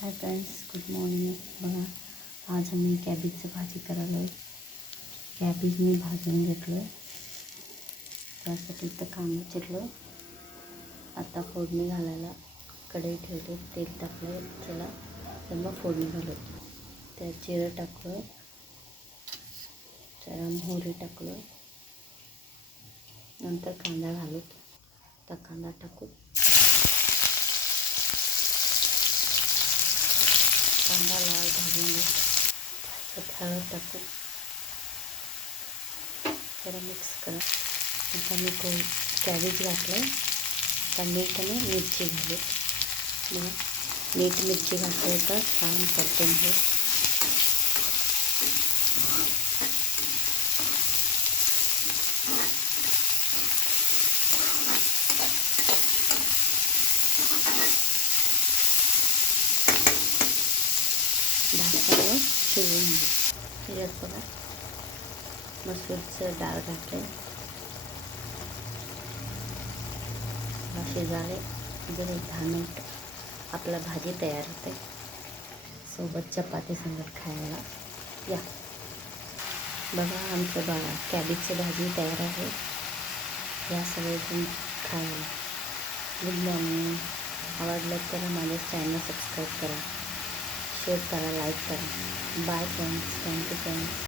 Hi friends, good morning. बघा, आज आम्ही कॅबेजची भाजी करायला आहे. कॅबेज मी भाजून घेतलं आहे. त्यासाठी इथं कांदा चिरलं. आता फोडणी घालायला कढई ठेवले, तेल टाकलं. चला तर मग फोडणी घालू. त्यात जिरं टाकलं, जरा मोहरी टाकलं, नंतर कांदा घालू. आता कांदा टाकू. कांदा लाल भाजून घेऊ. त्यात हळद टाकू, जरा मिक्स करा. आता मी कॅबेज घातलं. आता मीठ आणि मिरची घालू. मग मीठ मिरची घातलं तर छान परतून घेऊ. भातावर शिजवून घेऊ. त्याच्यात बघा मसूरचं डाळ घातले. शिजाले जर 10 मिनिट आपला भाजी तयार होते. सोबत चपाती संगत खायला या. बघा, आमचं कॅबेजची भाजी तयार आहे. या सगळेजण खायला. Good morning. आवडलं तर माझं चॅनल सबस्क्राईब करा, शेअर करा, लाईक करा. Bye friends. Thank you friends.